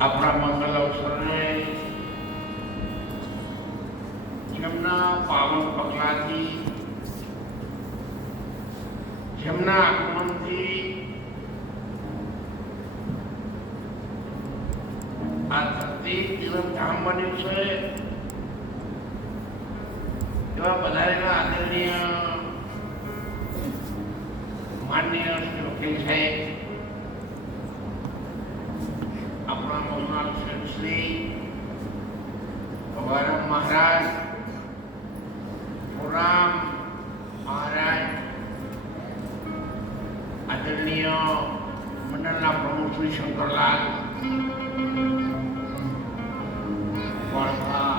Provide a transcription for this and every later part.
આપણા મંગલ અવસરને જેમના પાવન પગલાથી, જેમના આગમનથી આ ધરતી તીર્થધામ બન્યું છે, એવા બધાના આદરણીય માનનીય શ્રી વકીલ સાહેબ, આપણા મૌલાના શ્રી ભગવાન મહારાજ, રામ મહારાજ, આદરણીય મંડળના પ્રમુખ શ્રી શંકરલાલ વાળભા,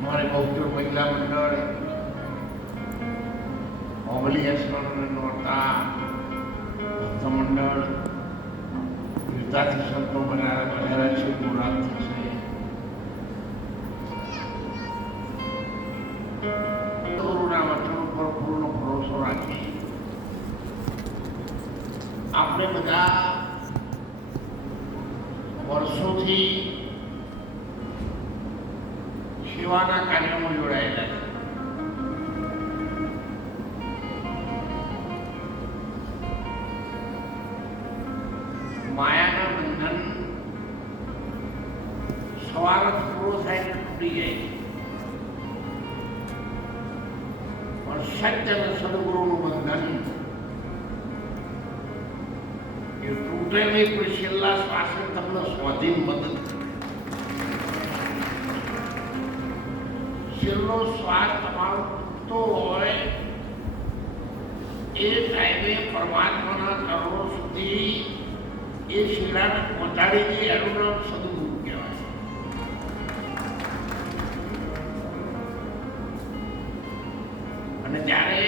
हमारे बहुजन महिला मंडल होबली नोरता भक्त मंडल विद्यार्थी संतो बनाया છે પૂરા થશે। ગુરુના વચનો પર પૂર્ણ ભરોસો રાખી આપણે બધા વર્ષોથી સેવાના કાર્યોમાં જોડાયેલા છે। માયાના બંધન સવાર પૂરો થાય તો તૂટી જાય છે, પણ સત્ય અને સદગુરુનું બંધન એ તૂટે નહીં, પણ છેલ્લા શ્વાસે તમને સ્વાધીન મદદ કરે। છેલ્લો શ્વાસ તમારો તૂટતો હોય એ ટાઈમે પરમાત્માના ચરણો સુધી એ શિલાને પહોંચાડી દે, એનું નામ સદગુરુ કહેવાય। અને જ્યારે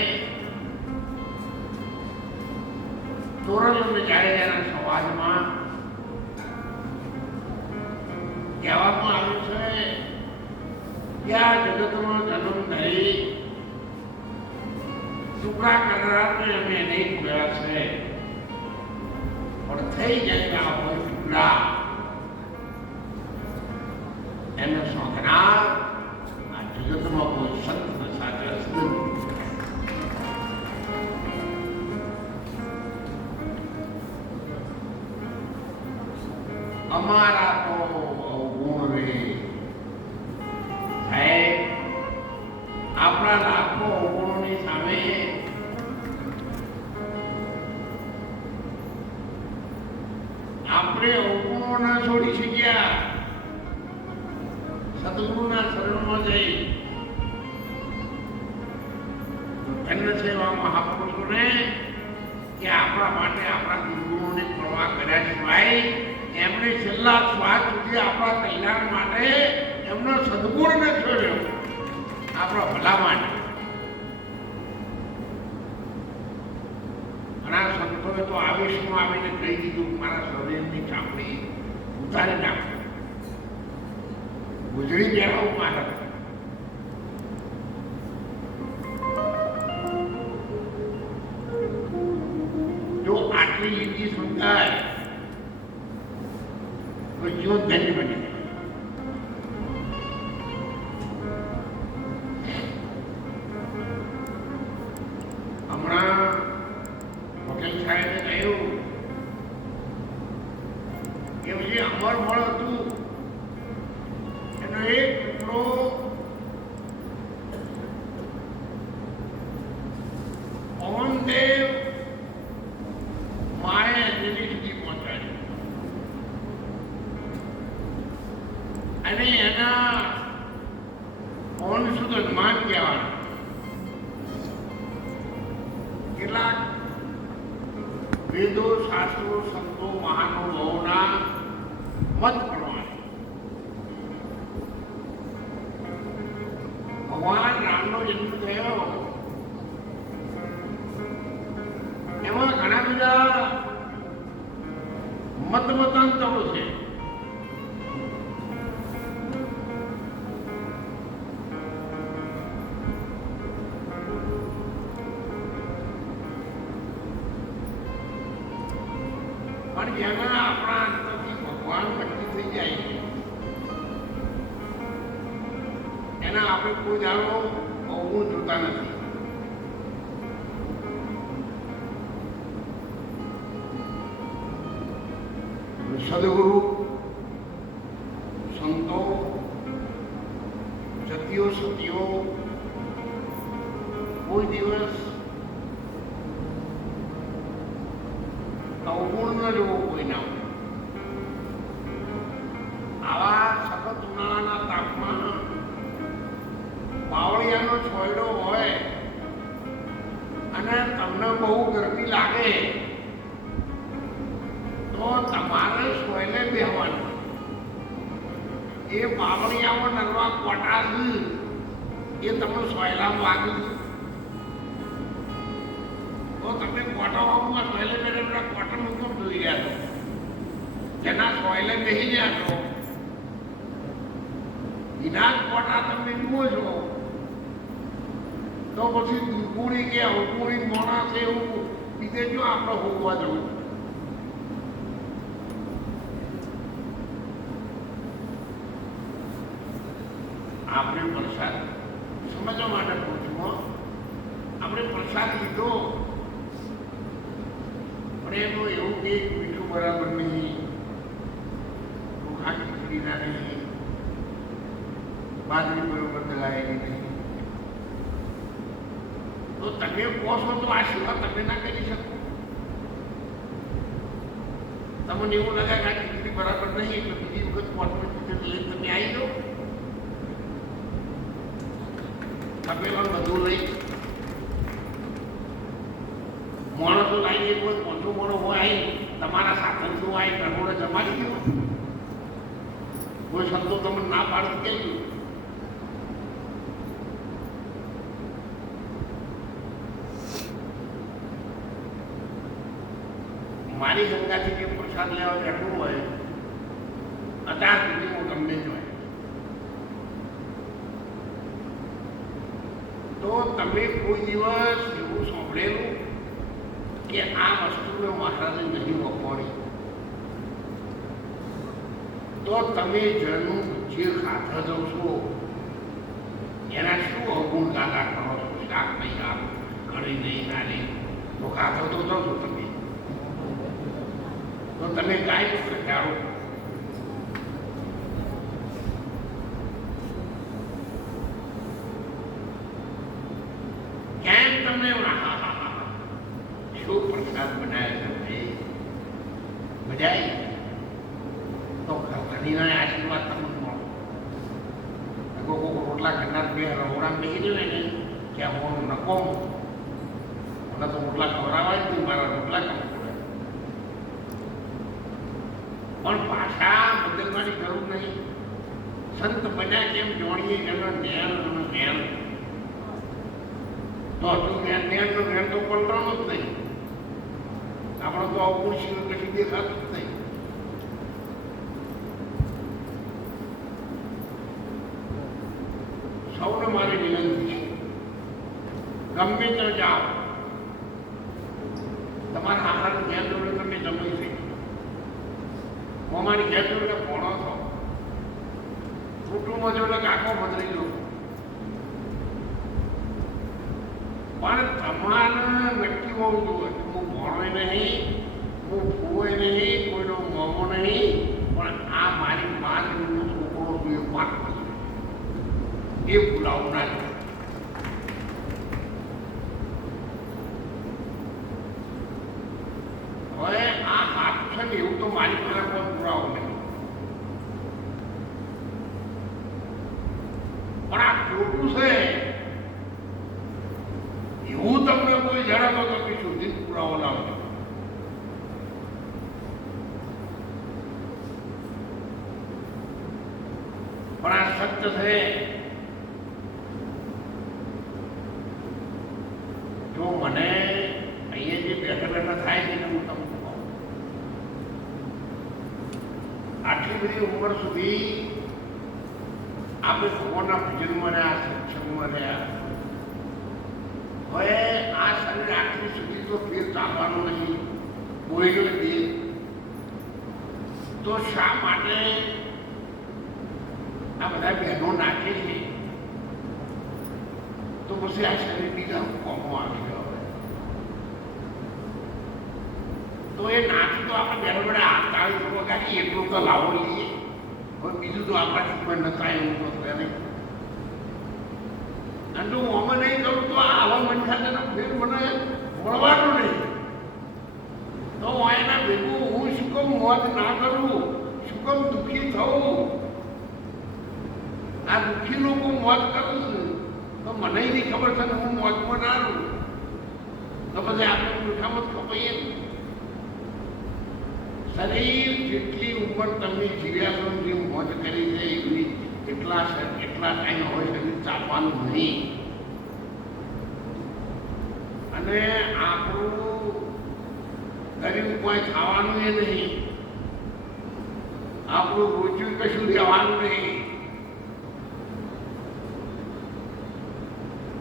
તોરલ અને જાડેજાના સમાજમાં કહેવામાં આવ્યું છે કે આ જગતનો જન્મ ધરી ટુકડા કરનારને અમે નહીં ભૂલ્યા છે, પણ થઈ જાય હોય ટુકડા એને શોધનાર આ જગતમાં કોઈ સંત સાચા નથી। અમારા તો અવગુણ રે સાહેબ, આપણા લાખો અવગુણોની સામે આપણે અવગુણો ના છોડી શક્યા. સદગુરુના શરણમાં જઈ ધન્ય છે એવા મહાપુરુષોને કે આપણા માટે આપણા દુર્ગુણોની પરવા કર્યા સિવાય એમણે છેલ્લા શ્વાસ સુધી આપણા કલ્યાણ માટે એમનો સદગુણને છોડ્યો, આપણા ભલા માટે. ઘણા સંતોએ તો આવેશમાં આવીને કહી દીધું, મારા શરીરની ચામડી ઉતારી નાખો, ગુજરી પહેરાવું મારા. જો આટલી લીટી સમજાય તો જીવન ધન્ય બની જાય. હમણાં પટેલ સાહેબે કહ્યું કે જે અમર ફળ હતું એનો એક ટુકડો પવનદેવ માએ અંજલિ સુધી પહોંચાડ્યું અને એના પવન શુદ્ધ અનુમાન કહેવાનું. કેટલાક વેદો શાસ્ત્રો સંતો મહાનુભાવોના મત પ્રમાણે ભગવાન રામનો જન્મ થયો. એમાં ઘણા બધા મતાંતરો છે. પણ જેના આપણા અંતરથી ભગવાન નક્કી થઈ જાય એના આપણે કોઈ દાડો અવગુણ જોતા નથી. સદગુરુ સંતો સતીઓ સતીઓ કોઈ દિવસ અવગુણ ન લેવો કોઈ ના. આવા સખત ઉનાળાના તાપમાં પાવળિયાનો છોયડો હોય અને તમને બહુ ગરમી લાગે તો તમારે સોયલે બેહવાનું. એ પાવળિયામાં નરવા કોટા એ તમે સોયલામાં વાગ્યું તો તમે કોટામાં સોયલે બેઠા કોટા મૂકો જોઈ રહ્યા છો. જેના સોયલે બેસી ગયા છો વિના કોટા તમે જુઓ છો તો પછી દુર્ગુણી કે અવગુણી માણસ એવું બીજે જો આપણે હોવા જવું. આપણે પ્રસાદ સમજવા માટે પૂછવું, આપણે પ્રસાદ લીધો પણ એનું એવું કે મીઠું બરાબર નહીં, ચોખા ખીચડીના નહીં, બાજરી બરોબર દલાયેલી નહીં, તો તમે કહો છો તો આ સેવા તમે ના કરી શકો. તમને એવું લાગે કે આ ખીચડી બરાબર નહીં તો બીજી વખત પોટમાં ખીચડી લઈને તમે આવી જાઓ. તપેલા બધું લઈ માણસો લાવીને કોઈ મોટું મોડો હોય તમારા સાધન શું હોય ઘરમોડે જમાડી ગયો. કોઈ સંતો તમને ના પાડતું કેવું. મારી ગંગાથી જે પ્રસાદ લેવા બેઠું હોય અત્યાર સુધી હું તમને જ હોય તો તમે કોઈ દિવસ એવું સાંભળેલું કે આ વસ્તુને મહારાજે નહીં વખોડી તો તમે જળનું જે ખાતા જાઓ છો એના શું અવગુણ ગાતા કરો છો. શાક નહીં આપ કઢી નહીં નાની તો ખાતો તો જાઓ છો તમે તો તમે ગાય પ્રચારો મજા આવી તો ધણીના આશીર્વાદ તમને મળો. કોઈ રોટલા કરનાર બે રવડા બેસી રહ્યો ને કે હું નકો મને તો રોટલા ખવડાવવા જ નહીં, મારા રોટલા કમ પડે. પણ ભાષા બદલવાની જરૂર નહીં. સંત બન્યા કેમ જોડીએ એનો જ્ઞાન અને જ્ઞાન તો હજુ જ્ઞાનનું જ્ઞાન તો પલટાનું જ નહીં. આપણે તો અવગુણ સિવાય કશું દેખાતું જ નહીં. સૌને મારી વિનંતી છે, ગમે તો જાઓ તમારા આહારનું જ્ઞાન જોડે તમે જમી છે. હું અમારી ઘેર જોડે ભણો છો, કુટુંબ જોડે કાકો બદલી લો, પણ તમારે નક્કી હોવું જોઈએ હું ભણોય નહીં, હું ફૂવે નહીં, કોઈનો મોમો નહીં, પણ આ મારી 5 મિનિટનો છોકરો જોઈએ 5 એ ભૂલાવું ના જોઈએ. હવે આ હાથ છે ને એવું તો મારી પાસે કોઈ પુરાવો નહીં, પણ આ ખોટું છે એવું તમને કોઈ જણાવો તો કે સુધી પુરાવો લાવજો. પણ આ સત્ય છે. જો મને અહીંયા જે બેઠા બેઠા થાય છે ને હું તમને કહું, આટલી બધી ઉંમર સુધી આપણે ભગવાનના ભજનમાં રહ્યા, સત્સંગમાં રહ્યા. હવે આ શરીર આટલી સુધી તો ફેર ચાલવાનું નથી, કોઈ નથી, તો શા માટે આ બધા બહેનો નાખે છે? તો પછી આ શરીર બીજા કોમો આવી ગયો. તો એ નાચી તો આપણે બેઠા બેઠા તાળી વગાડી એટલું તો લાવો લઈએ. હવે બીજું તો આપણાથી પણ ન થાય એવું તો થાય નહીં. અને જો હું અમે નહીં કરું તો આવા મનખાને ફેર મને મળવાનું નહીં. તો એના ભેગું હું શું કહું મોત ના કરું, શું કહું દુઃખી થવું? આ દુઃખી લોકો મોત કરું છું તો મને નહીં ખબર છે ને હું મોજમાં ના રહું તો પછી આપણે મૂર્ખામાં ખપાઈએ. શરીર જેટલી ઉંમર તમે જીવ્યા છો, જે મોજ કરી છે એવી એટલા ટાઈમ હોય શરીર ચાલવાનું નહીં. અને આપણું ગરીબ કોઈ ખાવાનું એ નહીં, આપણું રોજ્યું કશું રહેવાનું નહીં.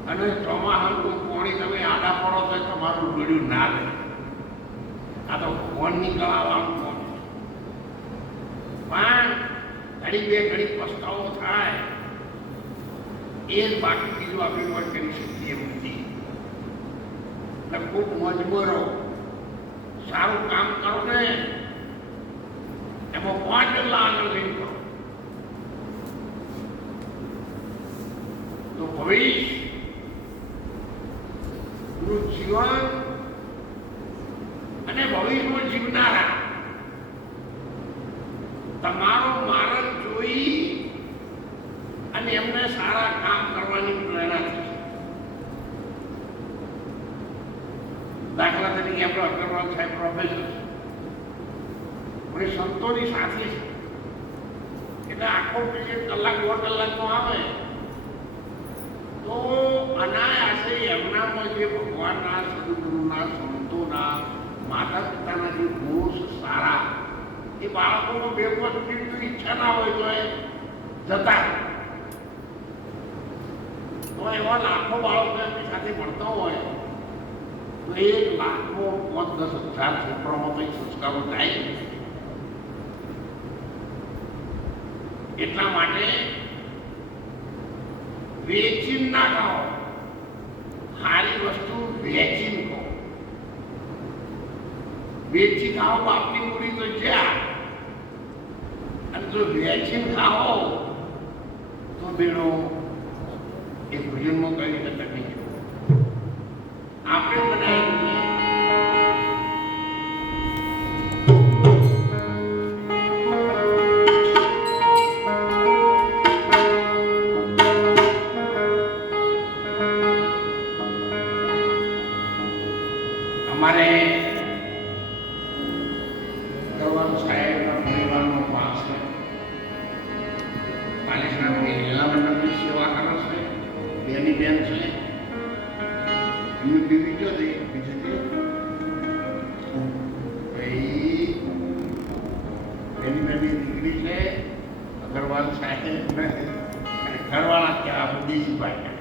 અને ચોમાસાનું પાણી તમે આડા પડો તો તમારું ગળ્યું ના રહે. આ તો ફોન નીકળવાનું ફોન. પણ ઘડી બે ઘડી પસ્તાવો થાય એ જ બાકી બીજું આપણે મોજ કરી શકીએ એમ નથી. એટલે ખૂબ મોજમાં રહો, સારું કામ કરો ને એમાં 5 ડગલા આગળ લઈને કરો તો ભવિષ્યનું જીવન અને ભવિષ્યમાં જીવનારા તમારો માર્ગ જોઈ અને એમને સારા કામ કરવાની પ્રેરણા થશે. દાખલા તરીકે આપણે અગ્રવાલ સાહેબ પ્રોફેસર પણ સંતોની સાથે છે એટલે આખો પીરિયડ કલાક 1 કલાકનો આવે તો અનાયાસે એમનામાં જે ભગવાનના, સદગુરુના, સંતોના, માતા પિતાના જે ગુણ સારા એ બાળકોમાં 2 વર્ષની ઈચ્છા ના હોય તો એ જતા. તો એવા લાખો બાળકો એમની સાથે ભણતા હોય તો 1 લાખનો 5-10 હજાર છોકરાઓમાં કંઈ સંસ્કારો થાય. એટલા માટે વેચીને ના ખાઓ, સારી વસ્તુ વેચીને ખાઓ. વેચી ખાઓ બાપની પૂરી તો જ્યાં, અને જો વેચીને ખાઓ તો બેડો એ ભોજનમાં કઈ રીતે તકલીફ આપણે બનાવી દઈએ. અગ્રવાલ સાહેબના પરિવારનો વાસ છે. પાલિસના લીલા મંડળની સેવા કરે છે. બેની બેન છે. એમની બીવી જો દે બીજી બેની બેનની દીકરી છે. અગ્રવાલ સાહેબ ઘરવાળા ત્યાં દેશી ભાઈ.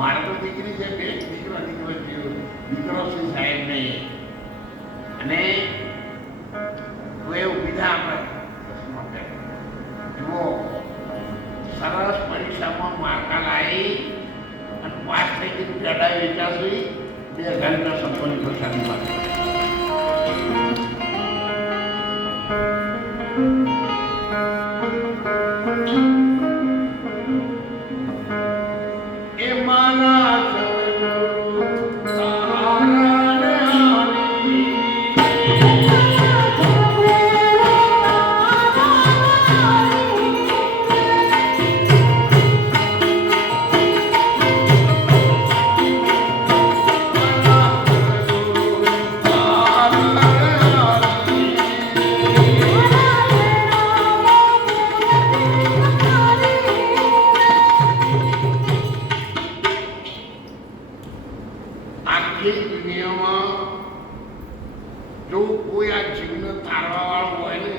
મારે તો દીકરી છે, બે દીકરો છે સાહેબ નહીં. અને એવું બીજા આપણે જુઓ સરસ પરીક્ષામાં માર્કા લાવી અને પાસ થઈ ગઈ પેડા વેચાશી 2000 સંપન્ન પ્રસાદી માટે. જો કોઈ આ જીવને તારવા વાળો હોય ને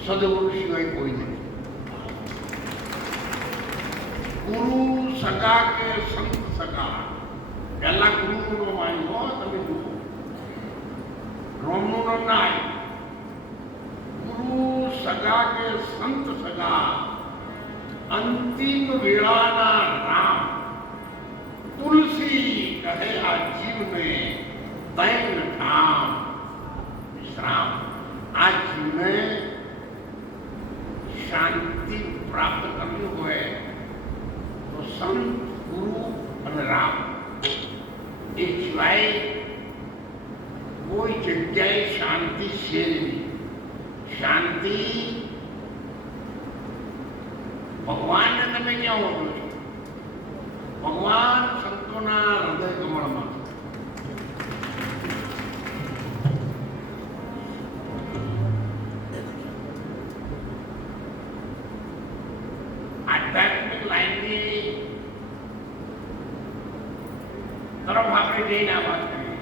સદગુરુ સિવાય કોઈ નથી. ગુરુ સગા કે સંત સગા. પહેલા ગુરુનું નામ આવ્યું, તમે જુઓ રોમનું નામ ના આવ્યું. ગુરુ સગા કે સંત સગા અંતિમ વેળાના રામ. તુલસી કહે આ જીવને તૈન ઠામ વિશ્રામ. આ જીવને શાંતિ પ્રાપ્ત કરવી હોય તો સંત, ગુરુ અને રામ એ સિવાય કોઈ જગ્યાએ શાંતિ છે નહીં. શાંતિ ભગવાનને તમે ક્યાં ઓળખો છો? ભગવાન સંતોના હૃદય કમળમાં. આધ્યાત્મિક લાઈનની તરફ આપણે જઈને આ વાત કરીએ.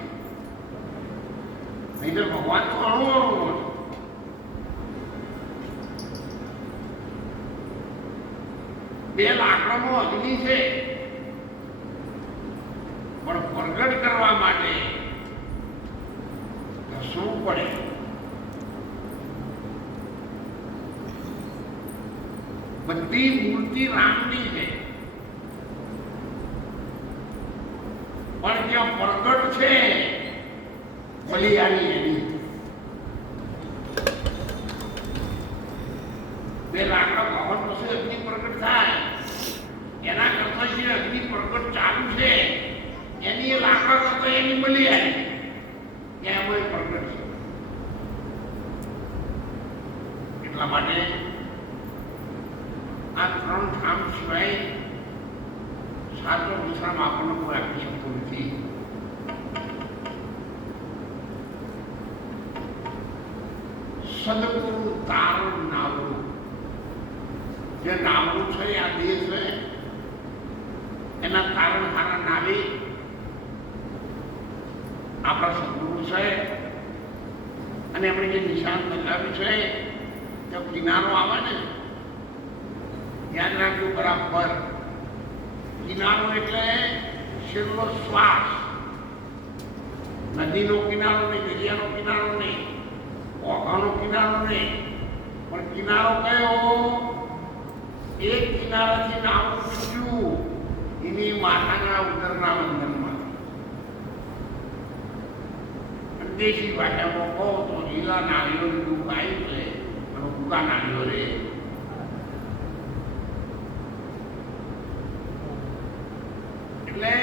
નહીં તો ભગવાન તો અણુ અણુ બે લાકડાનો અગ્નિ છે, પણ પ્રગટ કરવા માટે શું પડે? બધી મૂર્તિ રામની છે, પણ જ્યાં પ્રગટ છે બલિયાની એની. બે લાકડા ભવન પછી અગ્નિ પ્રગટ થાય, એના કરતા જે અગ્નિ પ્રગટ ચાલુ છે એની એ લાકડા કરતા એની બલિયાની ત્યાં પ્રગટ છે. એટલા માટે આ ત્રણ ઠામ સિવાય સાચો વિશ્રામ આપણને કોઈ આપી શકતો નથી. સદગુરુ તારું નાવડું. જે નાવડું છે આ દેહ છે એના તારણ હારા નાવી આપણા સદગુરુ છે. અને એમણે જે નિશાન બતાવ્યું છે તો કિનારો આવે ને યાદ રાખજો બરાબર. કિનારો એટલે છેલ્લો શ્વાસ. નદીનો કિનારો નહીં, દરિયાનો કિનારો નહીં, ઓઘાનો કિનારો નહીં, પણ કિનારો કયો? એક કિનારાથી નાવું પીછ્યું એની માથાના ઉદરના બંધનમાં. દેશી ભાષામાં કહો તો લીલા નાળીઓ ડૂબ આવ્યું છે અને ભૂકા નાળીઓ રે. એટલે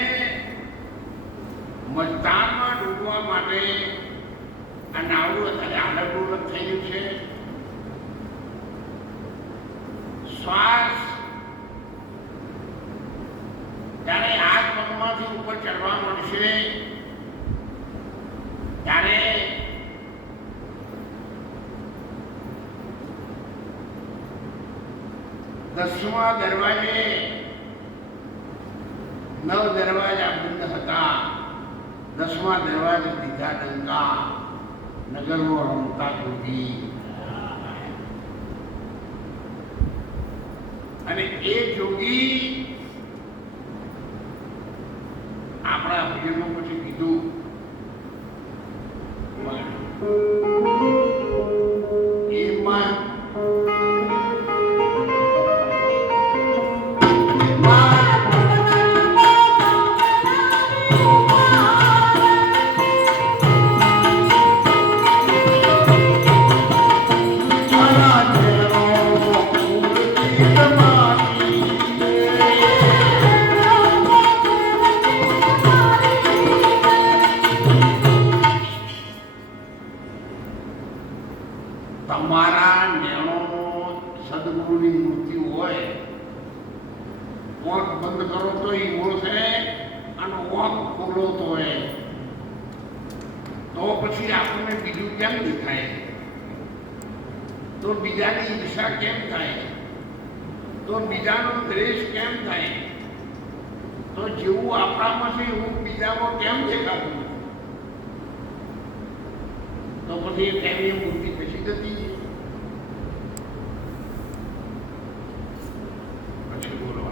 મતદાનમાં ડૂબવા માટે આ નાવડું અત્યારે આડકડું થઈ ગયું છે. શ્વાસ જ્યારે હાથ પગમાંથી ઉપર ચડવા મળશે ત્યારે 10મા દરવાજે 9 દરવાજા બંધ હતા. 10મા દરવાજે દીધા ડંકા, નગરનો રમતા જોગી. અને એ જોગી આપણા ભજનો પછી કીધું એમાં તમારા નેણોનો સદગુરુની મૂર્તિ હોય, ઓંખ બંધ કરો તો એ બોલશે અને ઓંખ ખોલો તો પછી આપણને બીજું કેમ દેખાય? તો બીજાની ઈર્ષા કેમ થાય? તો બીજાનો દ્વેષ કેમ થાય? તો જેવું આપણામાં છે એવું બીજામાં કેમ દેખાતું? તો પછી તેમની મૂર્તિ કશી જતી. પછી બોલવા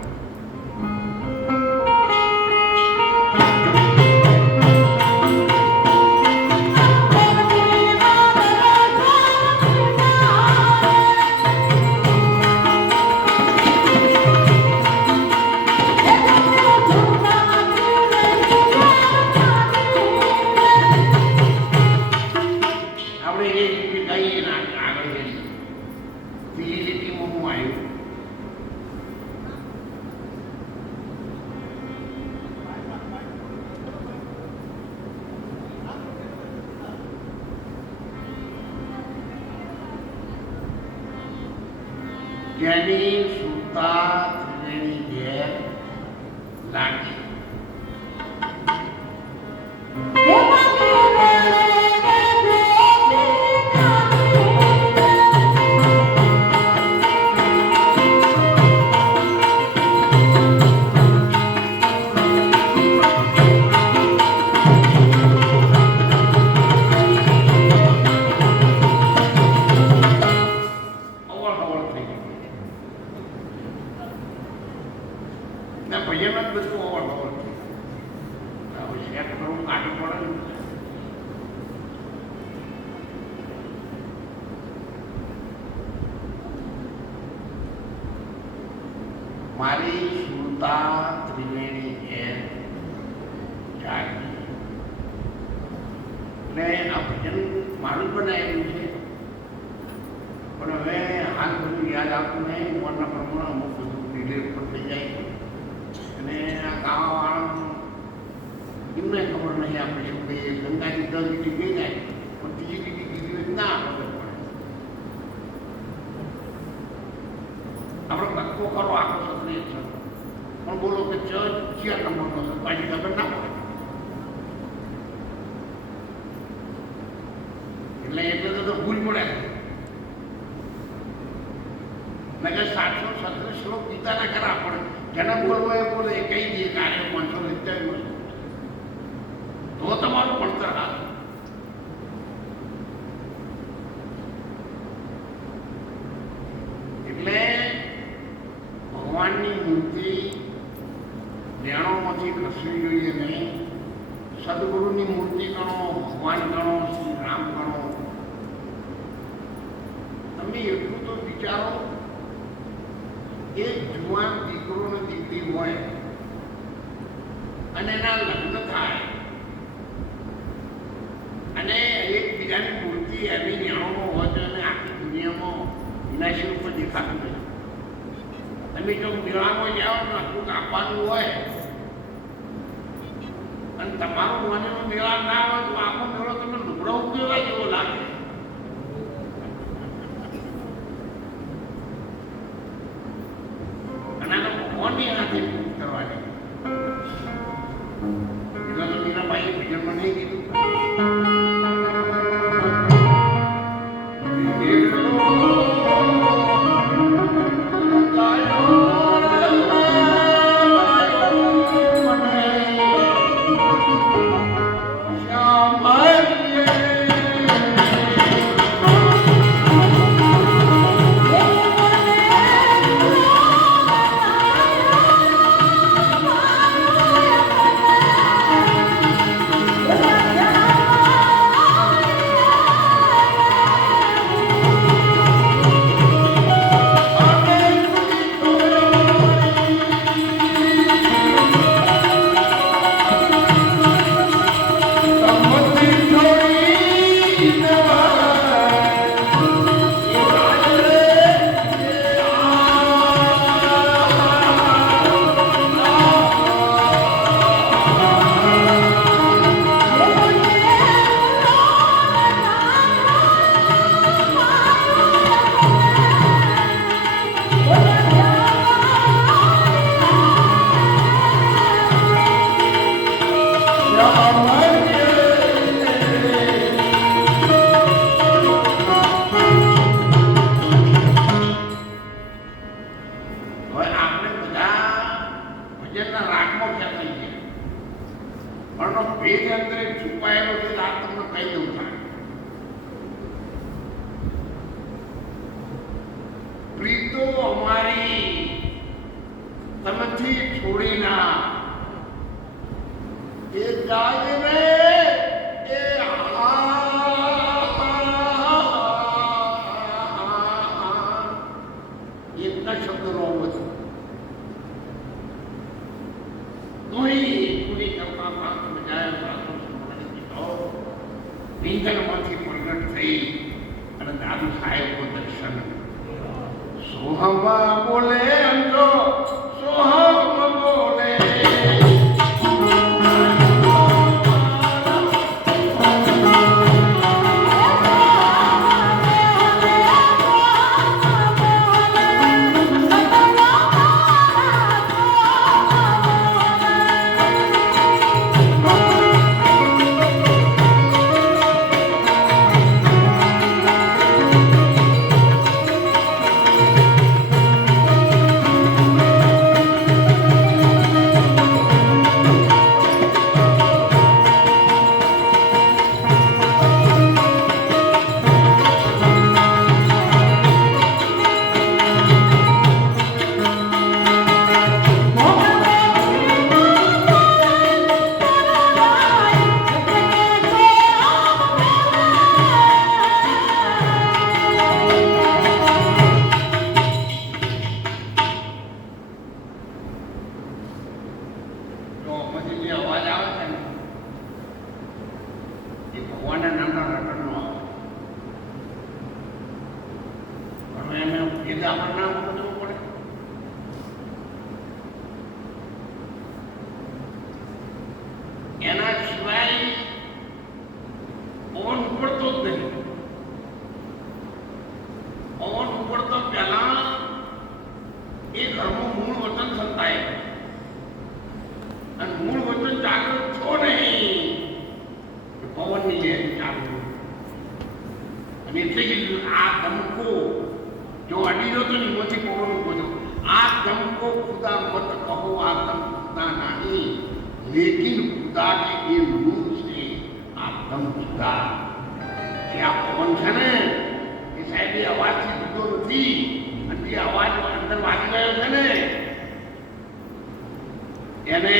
જેની સુતા ત્રિવેણી ઘેર લાગી. મારી સુરતા ત્રિવેણી ઘેર જાગી. એટલે આ ભજન મારું બનાવેલું છે, પણ હવે હાલ બધું યાદ આવતું નહીં. ઉંમરના પ્રમાણે અમુક બધું ડીલે ઉપર થઈ જાય છે અને આ ગાવાવાળાનું એમને ખબર નહીં આપણે શું કહીએ. ગંગાજી 10 લીટી ગઈ જાય પણ ત્રીજી લીટી કીધી હોય ના ખબર પડે. આપણે કક્કો કરો આખો સત્રીય છે પણ બોલો કે ચાર નંબરનો છે પાછી ખબર ના પડે. એટલે તો ભૂલ પડે. મેં 737 શ્લોક ગીતાના કરા પડે. જેને બોલવો એ બોલે, કહી દઈએ કાર્ય 527 તો તમારું ભણતર હાલ. એટલે ભગવાનની મૂર્તિ નેણોમાંથી ખસવી જોઈએ નહીં. સદગુરુની મૂર્તિ ગણો, ભગવાન ગણો, શ્રી રામ ગણો. તમે એટલું તો વિચારો, એક જુવાન દીકરો ને દીકરી હોય અને એના લગ્ન થાય અને એકબીજાની મૂર્તિ એની નેણોમાં હોય તો એને આખી દુનિયામાં વિનાશી ઉપર દેખાતું નથી. તમે જો મેળામાં જાઓ તો આટલું કાપવાનું હોય અને તમારું મનમાં મેળા ના હોય તો આખો મેળો તમે લુગડો ઉકેલા જેવો લાગે. અને આનો ભગવાનની હાથે કરવાની. એટલે તો મીરાબાઈએ ભજનમાં નહીં કીધું. God. તો અમારી તમથી છોડી ના એ જાય ને એ એટલા શબ્દ નો બધું પૂરી કરતા પ્રાંત મજાય પ્રાંતો સ્મરણ કીધો નીંદણમાંથી પ્રગટ થઈ અને દાદુ સાહેબનું દર્શન સોહમા બોલે અંજો સોહમ બોલે એના સિવાય પવન ઉપડતો જ નહીં. પવન ઉપડતો પહેલા એ ઘરનું મૂળ વચન સંતાય અને મૂળ વચન જાગૃત છો નહીં પવનની લહેર ચાલુ અને એટલે કે આ ધમકો જો અડી રહ્યો તો એમાંથી પવન ઉભો થયો. આ ધમકો ખુદા મત કહો આ ધમ ખુદા નહીં लेकिन खुदा के ये नूर से आत्म खुदा કે આ પવન છે ને એ સાહેબ એ અવાજથી જુદો નથી અને જે અવાજ અંદર વાગી રહ્યો છે ને એને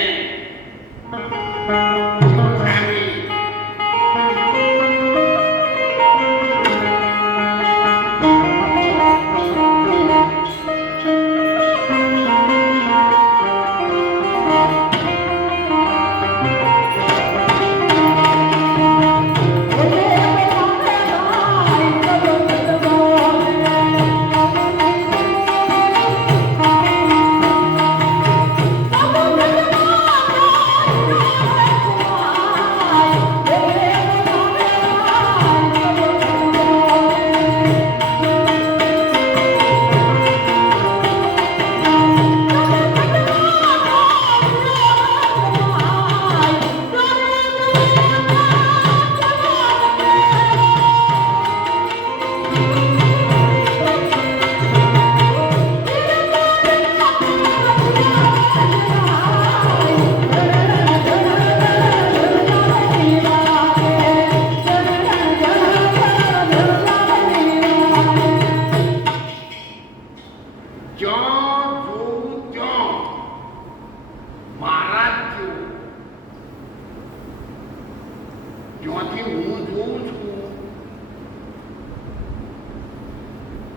જ્યાંથી હું જોઉં છું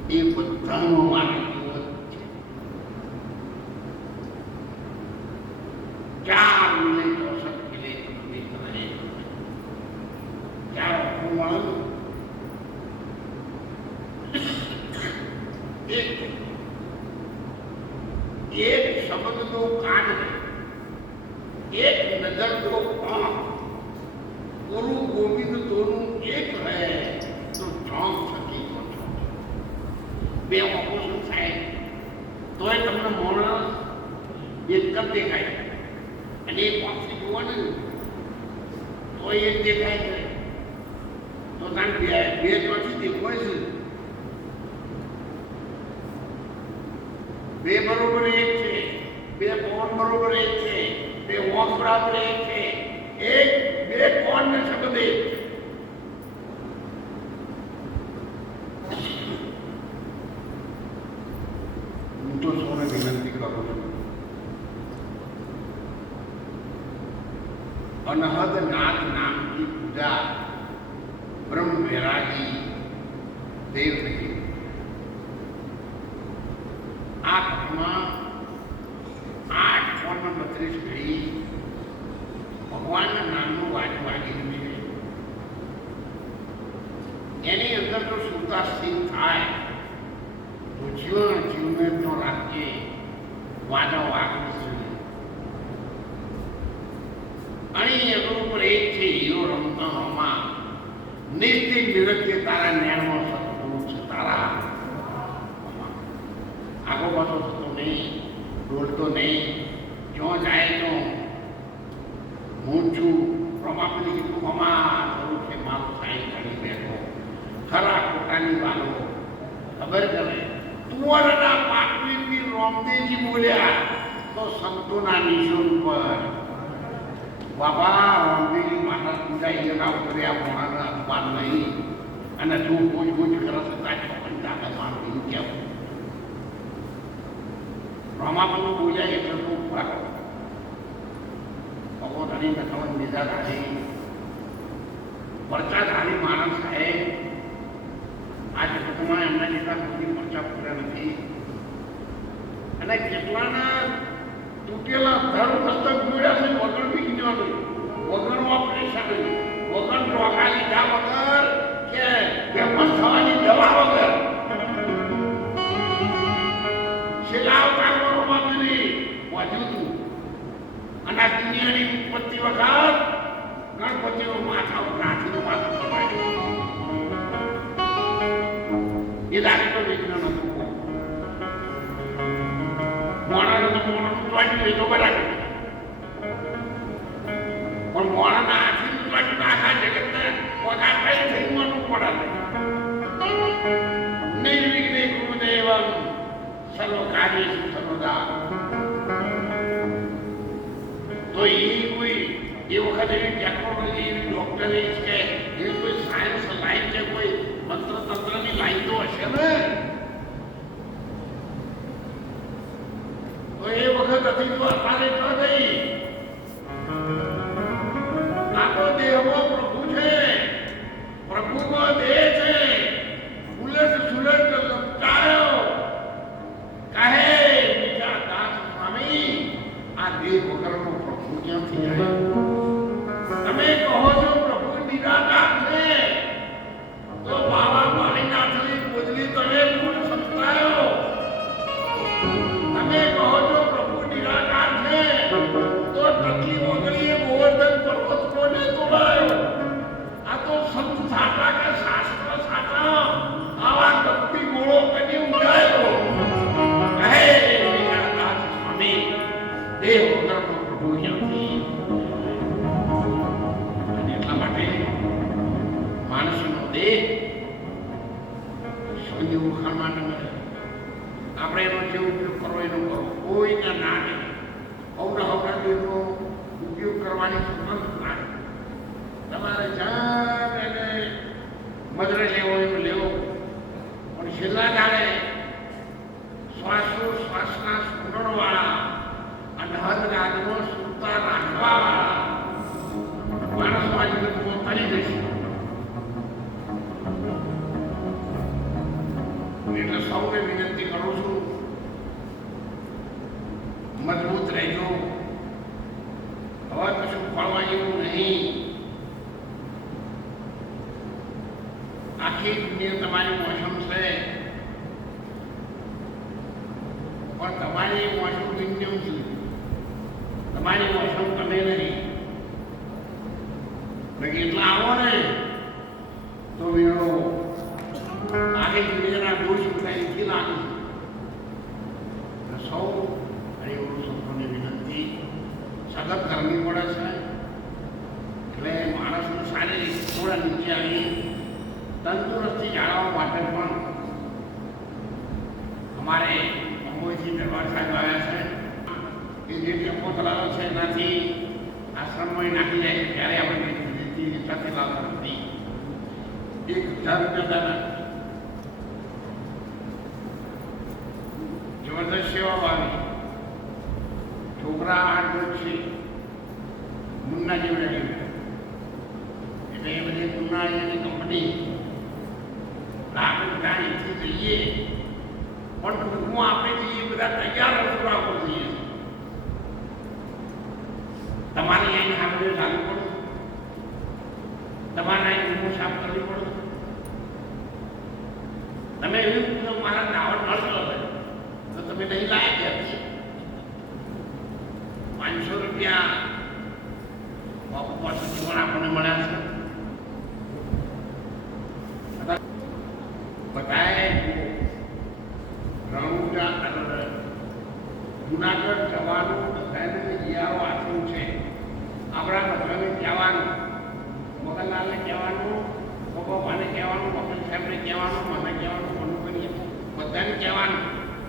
એ બધાનો મારે જીવન છે. 4 મિનિટ 64 મિનિટ રહે ત્યારે હું એક શબ્દનો કાન એક નજરનો આંખ गुरु गोविंद दोनों एक है तो जान सकी बेवकूफ है तो ये तुमने मोड़ा ये कब देखा है अनेक पक्षी हुआ ना तो ये देखा है तो तान बेच पक्षी देखो है बे बरोबर एक थे बे पवन बरोबर एक थे बे वॉक बराबर एक थे एक बे कौन न सकते અનહદ નાદ નામની પૂજા બ્રહ્મ વૈરાગી દેવ થઈ. આ ઘટમાં 8:32 ઘડી ભગવાનના નામનું વાજુ વાગી રહ્યું છે. એની અંદર જો સુરતા સ્થિર થાય તો જીવને તો રાખીએ વાદા વાગવું છે. અને એનો ઉપર એક છે હીરો રમતો હમા નિત્ય નિરત્ય તારા નેણમાં સતતું છે. તારા આગો પાછો થતો નહીં, ડોલતો નહીં, ક્યાં જાય તો હું છું પ્રમાપતિ કીધું હમા થયું છે મારું સાઈ કરી બેઠો ખરા ખોટાની વાલો ખબર કરે. તુવરના પાટવીની રોમદેવજી બોલ્યા તો સંતોના નિશાન પર બાબા રોમદેવજી માતા પૂજા એના કર્યા ભણાના અપમાન નહીં. અને તું ગુજ ગુજ કરસ તારી તાકાત મારું કેવું રમાપતિ બોલ્યા એટલે તું ઉભા કરો. ભગવતની નથવન નિજાધારી પરચાધારી માણસ સાહેબ આ જગતમાં એમના જેટલા કોઈ પરચા પૂરા નથી. અને કેટલાના તૂટેલા ધર્મ પુસ્તક જોડ્યા છે વગર વિજ્ઞાન વગર ઓપરેશન વગર ડોકા લીધા વગર કે ફેમસ થવાની દવા વગર શિલાવ કાગળોમાં બની વધ્યું હતું. અને આ દુનિયાની ઉત્પત્તિ વખત ગણપતિનો માથા ઉપરાથીનું માથું કપાયું. એ લાગે તો વિજ્ઞાન હતું. મોણાનું તો મોણાનું ચોટ્યું એ તો બરાબર, પણ મોણાના હાથીનું ચોટ્યું આખા જગતને પગાર કઈ થઈ માનવું પડે. નિર્વિઘ્ને ગુરુદેવમ સર્વ કાર્યેષુ સર્વદા. તો એ કોઈ એ વખત એવી ટેકનોલોજી એવી ડોક્ટરી છે એવી કોઈ સાયન્સ લાઈન છે કોઈ મંત્ર તંત્રની લાઈન તો હશે ને. તો એ વખત હતી તો અત્યારે ન ગઈ. આ તો દેહમાં પ્રભુ છે, પ્રભુમાં દેહ છે. ઉલટ સુલટ લપટાયો કહે બીજા દાસ સ્વામી આ દેહ વગરનો પ્રભુ ક્યાંથી જાય? તમે કહો છો પ્રભુ નિરાકાર છે તો બાબા માળીનાથની પૂજલી તમે પૂર્ણ સંતાયો. તમે કહો છો પ્રભુ નિરાકાર છે તો તકલી વગરીએ ગોવર્ધન પર્વત કોને તોડાયો? આ તો સંત સાચા કે શાસ્ત્ર સાચા આવા ભક્તિ ગોળો કદી ઉડાયો કહે નિરાકાર સ્વામી દેહ વગરનો પ્રભુ ક્યાંથી? અને એટલા માટે માણસનો દેહ સ્વયં ઉખાણ માટે મળે. આપણે એનો જે ઉપયોગ કરવો એનો કરવો, કોઈને ના નહીં. હવના દેહનો ઉપયોગ કરવાની સ્વતંત્રતા. તમારે જાણ એને મજરે લેવો એનો લેવો, પણ છેલ્લા દાડે શ્વાસના સ્મરણવાળા અને હદગાદમાં સુરતા રાખવાવાળા માણસ મારી પોતાની જશે. એટલે સૌને વિનંતી કરું છું મજબૂત રહેજો. હવે કશું પડવા જેવું નહીં. આખી દુનિયા તમારી મોસમ છે, પણ તમારી મોસમ દુનિયા છે. તમારી મોસમ તમે નહીં. એટલા આવો ને તો વીણો આખી દુનિયાના દોષ ઉઠાઈથી લાગે છે. સૌ હરિવૃષ સંતોની વિનંતી સતત કરવી પડે છે. એટલે માણસનું શારીરિક થોડા નીચે આવી તંદુરસ્તી જાળવવા માટે પણ અમારે મુંબઈથી દરબાર સાહેબ આવ્યા છે. એ જે ટેમ્પો ચલાવે છે એનાથી આશ્રમમાં નાખી જાય છે ત્યારે આપણે સાથે લાવતા નથી. 1000 રૂપિયા દાદા જબરદસ્ત સેવા વાળી છોકરા 8 છે મુન્ના જેવડે નહીં. આપણે બધા અહીંથી જઈએ પણ ટૂંકમાં આપણે જઈએ બધા તૈયાર રસોડાઓ જઈએ. તમારે અહીં સાંભળે લાગુ પડે, તમારે અહીં રૂમો સાફ કરવી પડે. તમે એવી પૂછો મારા નાવડ નળ તો તમે નહીં લાયા ત્યાંથી 500 રૂપિયા બાપુ પાસેથી પણ આપણને મળ્યા છે. બધાએ જુનાગઢ જવાનું બધાને યારો આશરું છે. આપણા બધાને કહેવાનું, મોગનલાલને કહેવાનું, ભગવાને કહેવાનું, વકીલ સાહેબને કહેવાનું, મને કહેવાનું, મનુભાઈને બધાને કહેવાનું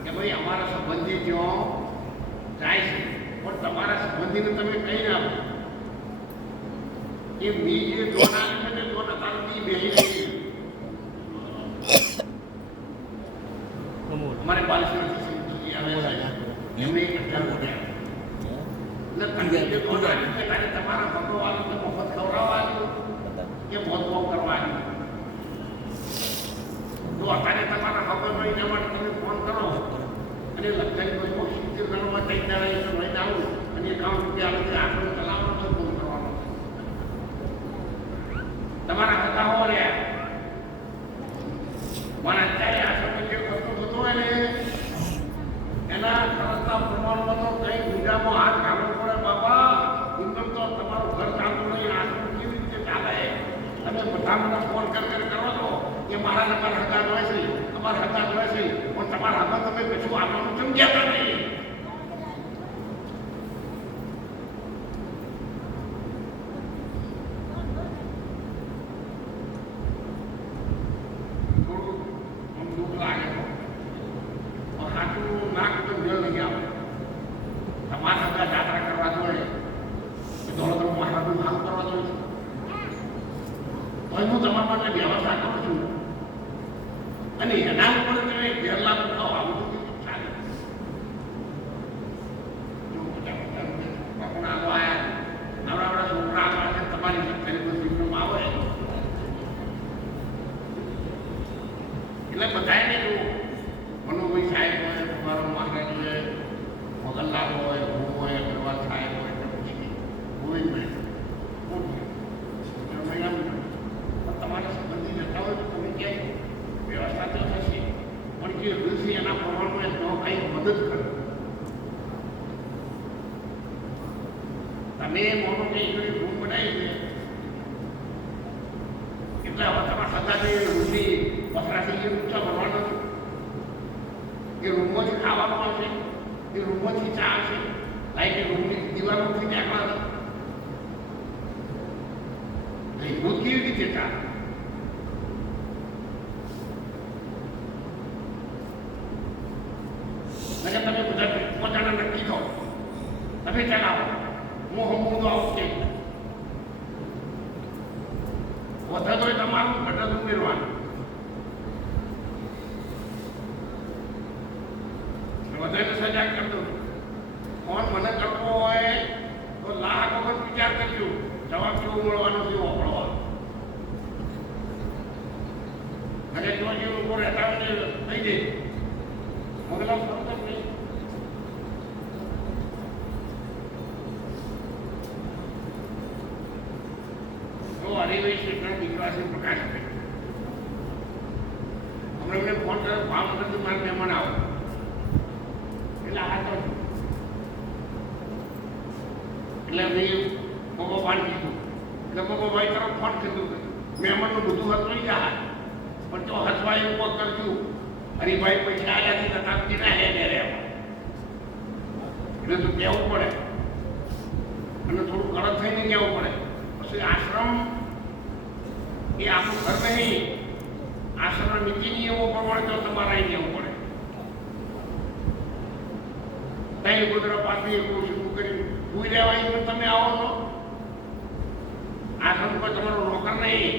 કે ભાઈ અમારા સંબંધી ત્યાં જાય છે પણ તમારા સંબંધીને તમે કહી આપો કે મી જે લોન આવી છે ને લોન અત્યારે મી બેસી ગઈ. અમારે પાલિસી એમને તમારા ભગવાન મફત ખવડાવવાનું કે મોત મોત કરવાની. તો અત્યારે તમારા ખબર હોય એના માટે તમે ફોન કરો અને લક્ષાની કોઈ 70 ગણમાં થઈ જાય તો લઈને આવું અને 51 રૂપિયા આવે આખો ચલાવવાનો તો ફોન કરવાનો. તમારા હતા હો રે પણ અત્યારે આ સમય જે ખર્ચો થતો હોય ને એના ખર્ચના પ્રમાણમાં તો કઈ બીજામાં હાથ કાઢવો પડે. બાપા ઇન્કમ તો તમારું ઘર ચાલતું નહીં, આશ્રમ કેવી રીતે ચાલે? તમે બધા મને ફોન કરો છો કે મારા તમારા હગા જોવે છે, અમારા હગા જોવે છે પણ તમારા હગા તમે કશું આપવાનું સમજ્યા નહીં. હું તમારા માટે વ્યવસ્થા કરું છું અને એના ઉપર તમે ગેરલાભ ઉઠાવો આવું બધું ચાલે. આપણા છોકરા આવે તમારી સિસ્ટમ આવે એટલે બધાને જો મનુભાઈ સાહેબ હોય, તમારો મહારાજ હોય, મોગનલાલ હોય, હું હોય, અગ્રવાલ સાહેબ હોય કે પછી ગોવિંદભાઈ તમારા સંબંધી જતા હોય તો તમે ક્યાંય વ્યવસ્થા તો થશે પણ જે ઋષિ એના પ્રમાણમાં ન કંઈક મદદ કરે. તમે મોનો કે રૂમ બનાવી છે એટલે હવે તમારા સગા જે ઋષિ વસરાથી એ ઊંચા ભરવાનો એ રૂમમાંથી ખાવાનું આવશે, એ રૂમમાંથી ચા આવશે, લાઈક એ રૂમની દિવાલોથી નીકળવા ભૂત કેવી રીતે ચાલે? તમે બધા પોતાના નક્કી થો, તમે ચલાવો, હું તો આવું કે વધે તો તમારું ઘટક ઉમેરવાનું. વધારે સજાગ કરતો ફોન મને કરવો હોય તો લાખ વખત વિચાર કરજો જવાબ કેવો મળવાનો છે વાપરવાનો. અને જો જે લોકો રહેતા હોય થઈ દે મગલા ફરક નહીં. તો હરિભાઈ શ્રીકૃષ્ણ દીકરાથી પ્રકાશ હમણાં મને ફોન કર્યો ભાવનગરથી મારા મહેમાન આવો એટલે આ તો એટલે મેં ભગવાન કીધું એટલે ભગવાન તરફ ફોન કીધું મહેમાનનું બધું હતું જાય પણ તો હસવા એવું કરજો હરિભાઈ પૈસા આવ્યાથી તથા ના હે રહેવા એટલે તો કહેવું પડે અને થોડું કડક થઈને કહેવું પડે. પછી આશ્રમ એ આપણું ઘર નહીં, આશ્રમના નીતિ નિયમો પ્રમાણે તો તમારે અહીં કહેવું પડે. ત્યાં ગોદરા પાસે શું કરી ભૂઈ રહેવાય પણ તમે આવો છો. આશ્રમ પર તમારો નોકર નહીં,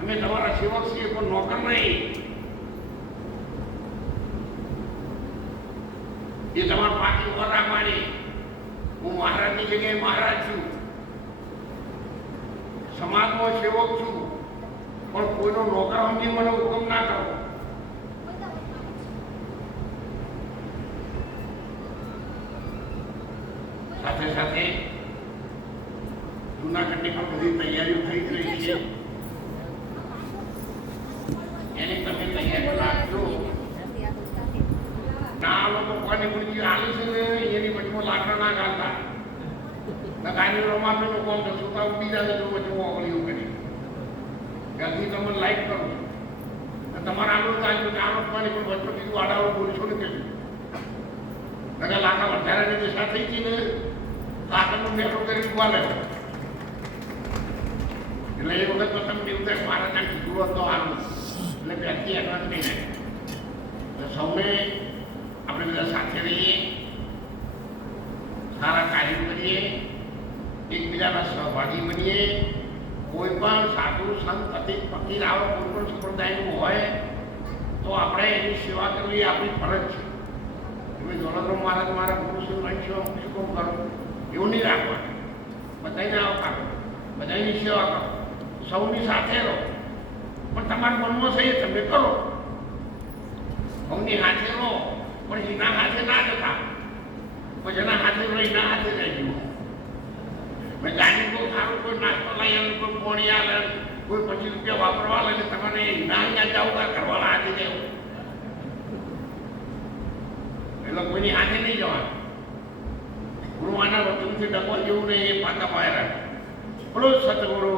અમે તમારા સેવક છીએ પણ નોકર નહીં. એ તમારા પાકી ઉપર રાખવાની. હું મહારાજની જગ્યાએ મહારાજ છું, સમાજનો સેવક છું, પણ કોઈનો નોકર સમજી મને હુકમ ના કરો. સાથે સાથે જૂનાગઢની પણ બધી તૈયારીઓ થઈ જ રહી છે. એની તમે તૈયારી રાખજો. ના લોકો કોની ગુરજી આલી છે ને એની વચમાં લાકડા ના ગાલતા. નકાની રમાપી લોકો આમ સુતા ઉડી જાય તો વચમાં ઓગળીઓ કરી ત્યાંથી તમે લાઈટ કરો. તમારા આગળ ચાલ્યું કે આ લોકોની પણ વચમાં બીજું આડાવડું બોલશો ને કશું. નકા લાકડા વધારાની દિશા થઈ ગઈ ને લાકડનું મેળો કરી ઉભા લેવો. એટલે એ વખત તો તમે એવું થાય મારા ત્યાં કીધું હતો આનું એટલે ત્યાંથી એડવાન્સ નહીં રહે. એટલે સૌને આપણે બધા સાથે રહીએ, સારા કાર્યો કરીએ, એકબીજાના સહભાગી બનીએ. કોઈ પણ સાધુ સંત અતિ ફકીર આવો કોઈ પણ સંપ્રદાયનું હોય તો આપણે એની સેવા કરવી આપણી ફરજ છે. તમે દોલતરામ મહારાજ મારા ગુરુ શું શું કરો એવું નહીં રાખવાનું. બધાને આવકારો, બધાની સેવા કરો, સૌની સાથે રહો. પણ તમારા મનમાં છે તમે કરો. સૌની હાથે રહો પણ એના હાથે ના જતા. પછી એના હાથે રહો એના હાથે રહેજો. મેં જાણી બહુ સારું કોઈ નાસ્તો લઈ આવે, કોઈ પોણી આવે, કોઈ 25 રૂપિયા વાપરવા લે તમારે ના અહીંયા જાવ કરવાના હાથે જવું. એટલે કોઈની હાથે નહીં જવાનું. ગુરુમાના વચનથી ડબો જેવું નહીં એ પાકા પાયરા. બોલો સતગુરુ